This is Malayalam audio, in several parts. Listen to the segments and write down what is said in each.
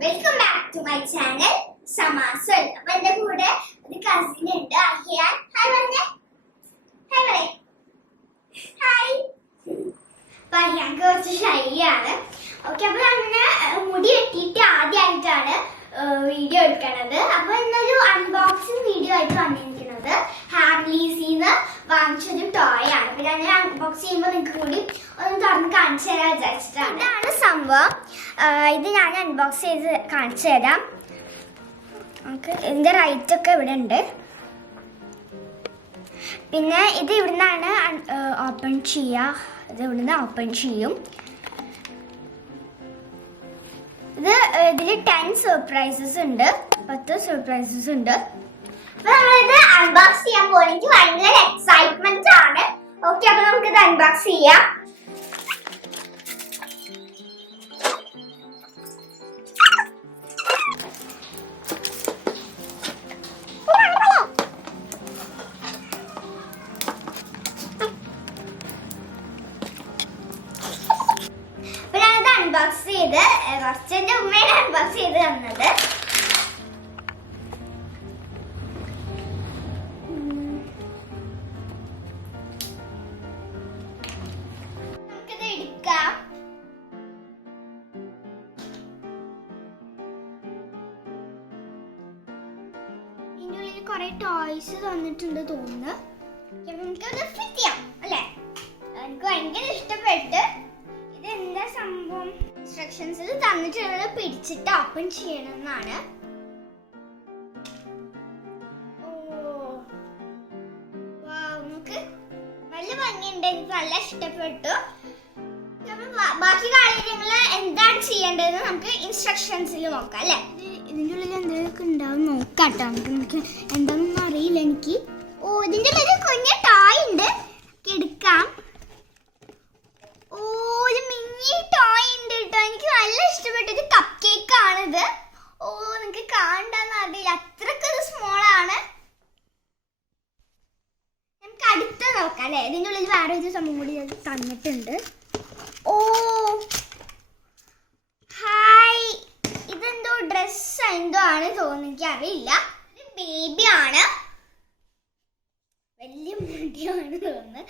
Welcome back to my channel, SAMAA. അപ്പോൾ എൻ്റെ കൂടെ ഒരു കസിൻ ഉണ്ട്, അഹിയാൻ. ഹായ് പറഞ്ഞേ. ഹായ് പറയേ. ഹായ്. അപ്പോൾ അഹിയാൻ കുറച്ച് ഷൈ ആണ്. ഓക്കെ, അപ്പോൾ അങ്ങനെ മുടി വെട്ടിയിട്ട് ആദ്യമായിട്ടാണ് വീഡിയോ എടുക്കണത്. അപ്പോൾ ഇന്നൊരു അൺബോക്സിങ് വീഡിയോ ആയിട്ട് വന്നിരിക്കുന്നത് ഹാംലീസിന്ന് വാങ്ങിച്ചൊരു ടോയ് ആണ്. അപ്പോൾ ഞാൻ അൺബോക്സ് ചെയ്യുമ്പോൾ നിങ്ങൾക്ക് കൂടി ഒന്ന് തുറന്ന് കാണിച്ചു തരാൻ വിചാരിച്ചിട്ടാണ്. ഇതാണ് സംഭവം. ഇത് ഞാൻ അൺബോക്സ് ചെയ്ത് കാണിച്ചു തരാം. നമുക്ക് ഇതിൻ്റെ റൈറ്റൊക്കെ ഇവിടെ ഉണ്ട്. പിന്നെ ഇത് ഇവിടുന്നാണ് ഓപ്പൺ ചെയ്യുക. ഇത് ഇവിടുന്ന് ഓപ്പൺ ചെയ്യും. ഇതിൽ 10 സർപ്രൈസസ് ഉണ്ട്, 10 സർപ്രൈസസ് ഉണ്ട്. അപ്പൊ നമ്മളിത് അൺബോക്സ് ചെയ്യാൻ പോകുന്നത് എനിക്ക് ഭയങ്കര എക്സൈറ്റ്മെന്റ് ആണ്. ഓക്കെ, അപ്പൊ നമുക്കിത് അൺബോക്സ് ചെയ്യാം. അൺബോക്സ് ചെയ്ത് കുറച്ചെന്റെ ഉമ്മയാണ് അൺബോക്സ് ചെയ്ത് തന്നത്. നമുക്കിത് എടുക്കാം. ഇതിൻ്റെ ഉള്ളിൽ കുറെ ടോയ്സ് തന്നിട്ടുണ്ട് തോന്നുന്നു. നമുക്കത് ഫിറ്റ് ചെയ്യാം അല്ലേ? എനിക്ക് ഭയങ്കര ഇഷ്ടപ്പെട്ട്. ഇതെന്താ സംഭവം? ഇൻസ്ട്രക്ഷൻസിൽ തന്നിട്ടുള്ളത് പിടിച്ചിട്ട് ഓപ്പൺ ചെയ്യണമെന്നാണ്. നമുക്ക് നല്ല ഭംഗിയുണ്ട്, എനിക്ക് നല്ല ഇഷ്ടപ്പെട്ടു. ബാക്കി കാര്യങ്ങൾ എന്താണ് ചെയ്യേണ്ടതെന്ന് നമുക്ക് ഇൻസ്ട്രക്ഷൻസിൽ നോക്കാം അല്ലേ? ഇതിൻ്റെ ഉള്ളിൽ എന്തെങ്കിലുമൊക്കെ ഉണ്ടാവും നോക്കാട്ടോ. നമുക്ക് എന്താണെന്നൊന്നും അറിയില്ല എനിക്ക്. ഇതിൻ്റെ ഉള്ളിൽ കുഞ്ഞ ടോയ് ഉണ്ട്, എടുക്കാം. ഒരു മിനി ടോയ് ഉണ്ട് കേട്ടോ, എനിക്ക് നല്ല ഇഷ്ടപ്പെട്ടു. ഇത് കപ്പ് കേക്ക് ആണിത്. നിങ്ങൾക്ക് കാണണ്ടെന്ന് അറിയില്ല, അത്രക്കൊരു സ്മോൾ ആണ്. നമുക്ക് അടുത്ത നോക്കാം അല്ലേ? ഇതിൻ്റെ ഉള്ളിൽ വേറെ ഒരു സംഭവം കൂടി തന്നിട്ടുണ്ട്. ഹായ്, ഇതെന്തോ ഡ്രസ് എന്തോ ആണ് തോന്നുന്നു, എനിക്ക് അറിയില്ല. ഇത് ബേബി ആണ്, വലിയ മുടിയാണ് തോന്നുന്നു.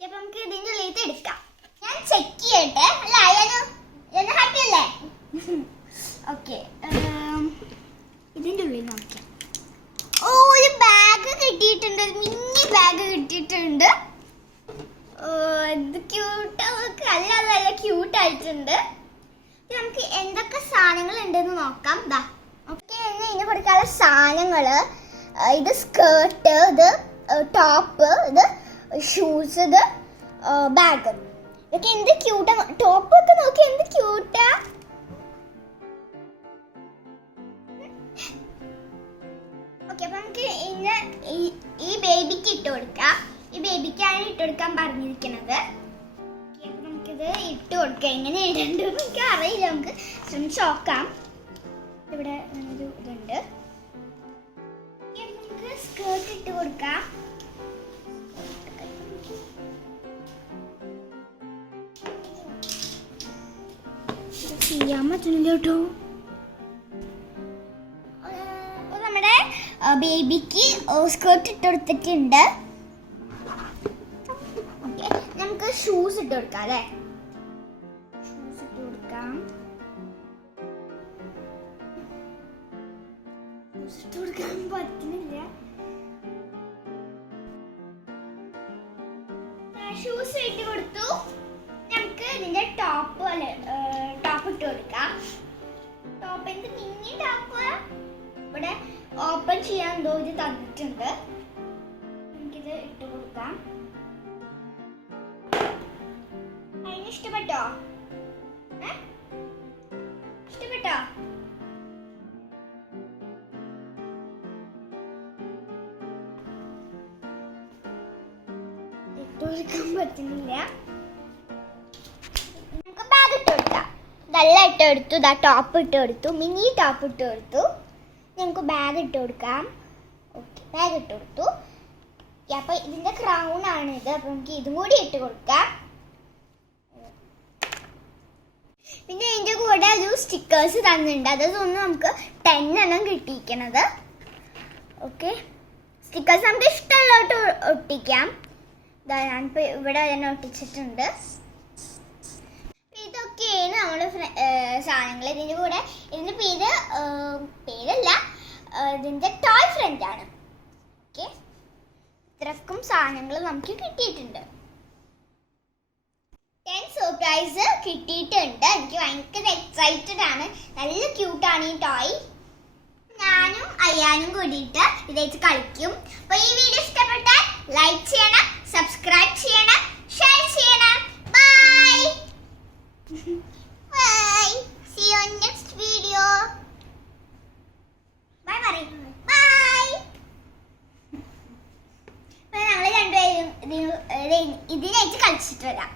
അപ്പൊ നമുക്ക് ഇതിൻ്റെ ഉള്ളിൽ എടുക്കാം. ഞാൻ ചെക്ക് ചെയ്യട്ടെ അല്ല? ഹാപ്പി അല്ലേ? ഓക്കെ, ഇതിൻ്റെ ഉള്ളിൽ നോക്കാം. ഒരു ബാഗ് കിട്ടിയിട്ടുണ്ട്, ഒരു മിനി ബാഗ് കിട്ടിയിട്ടുണ്ട്. ഇത് ക്യൂട്ട്, നല്ല ക്യൂട്ട് ആയിട്ടുണ്ട്. നമുക്ക് എന്തൊക്കെ സാധനങ്ങൾ ഉണ്ടെന്ന് നോക്കാം. ഓക്കെ, ഇതിന് കൊടുക്കാനുള്ള സാധനങ്ങള് ഇത് സ്കേർട്ട്, ഇത് ടോപ്പ്, ഇത് ഷൂസ്, ഇത് ബാഗ്. ഇതൊക്കെ എന്ത് ക്യൂട്ടാ. ടോപ്പ് ഒക്കെ നോക്കി എന്ത് ക്യൂട്ടാ. ഓക്കെ, അപ്പൊ നമുക്ക് ഈ ബേബിക്ക് ഇട്ട് കൊടുക്കാം. ഈ ബേബിക്കാണ് ഇട്ട് കൊടുക്കാൻ പറഞ്ഞിരിക്കുന്നത്. നമുക്കിത് ഇട്ട് കൊടുക്കാം. എങ്ങനെ ഇടണ്ടെന്ന് എനിക്ക് അറിയില്ല, നമുക്ക് ശ്രമിച്ച് നോക്കാം. ഇവിടെ ഒരു ഇതുണ്ട്. നമുക്ക് സ്കേർട്ട് ഇട്ട് കൊടുക്കാം. ചെയ്യാൻ പറ്റുന്നില്ല കേട്ടോ. നമ്മുടെ ബേബിക്ക് സ്കേർട്ട് ഇട്ട് കൊടുത്തിട്ടുണ്ട്. നമുക്ക് ഷൂസ് ഇട്ട് കൊടുക്കാം അല്ലേ? ഷൂസ് ഇട്ട് കൊടുക്കാം. ഷൂസ് ഇട്ട് കൊടുക്കാൻ പറ്റുന്നില്ല. ഷൂസ് ഇട്ട് കൊടുത്തു. നമുക്ക് ഇതിന്റെ ടോപ്പ് ഇട്ട് കൊടുക്കാം. ടോപ്പ് എന്ത് മിനി ടോപ്പ്. ഇവിടെ ഓപ്പൺ ചെയ്യാൻ എന്തോ ഇത് തന്നിട്ടുണ്ട്. നമുക്കിത് ഇട്ട് കൊടുക്കാം. അതിന് ഇഷ്ടപ്പെട്ടോ? ഇഷ്ടപ്പെട്ടോ? ഇട്ട് കൊടുക്കാൻ പറ്റുന്നില്ല. ഇതെല്ലാം ഇട്ട് കൊടുത്തു. ടോപ്പ് ഇട്ട് കൊടുത്തു, മിനി ടോപ്പ് ഇട്ട് കൊടുത്തു. ഞങ്ങൾക്ക് ബാഗ് ഇട്ട് കൊടുക്കാം. ഓക്കെ, ബാഗ് ഇട്ട് കൊടുത്തു. അപ്പൊ ഇതിന്റെ ക്രൗൺ ആണ് ഇത്. അപ്പൊ നമുക്ക് ഇതും കൂടി ഇട്ട് കൊടുക്കാം. പിന്നെ ഇതിന്റെ കൂടെ കൂടെ ഒരു സ്റ്റിക്കേഴ്സ് തന്നിട്ടുണ്ട്. അതൊന്നും നമുക്ക് 10 എണ്ണം കിട്ടിയിരിക്കണത്. ഓക്കെ, സ്റ്റിക്കേഴ്സ് നമുക്ക് ഇഷ്ടമുള്ളതായിട്ട് ഒട്ടിക്കാം. ഞാനിപ്പോൾ ഇവിടെ തന്നെ ഒട്ടിച്ചിട്ടുണ്ട്. ഇതൊക്കെയാണ് നമ്മുടെ സാധനങ്ങൾ. ഇതിൻ്റെ കൂടെ ഇതിൻ്റെ പേരല്ല, ഇതിൻ്റെ ടോയ് ഫ്രണ്ടാണ്. ഓക്കെ, ഇത്രക്കും സാധനങ്ങൾ നമുക്ക് കിട്ടിയിട്ടുണ്ട്. 10 സർപ്രൈസ് കിട്ടിയിട്ടുണ്ട്. എനിക്ക് ഭയങ്കര എക്സൈറ്റഡ് ആണ്. നല്ല ക്യൂട്ടാണ് ഈ ടോയ്. ഞാനും അയ്യാനും കൂടിയിട്ട് ഇതേച്ച് കളിക്കും. അപ്പോൾ ഈ വീഡിയോ ഇഷ്ടപ്പെട്ടാൽ ലൈക്ക് ചെയ്യണം, സബ്സ്ക്രൈബ് ചെയ്യണം, ഷെയർ ചെയ്യണം. Bye bye, see you in next video. Bye പറയ്. ബൈ. ഞങ്ങൾ രണ്ടുപേരും ഇതിനേച്ച് കളിച്ചിട്ട് വരാം.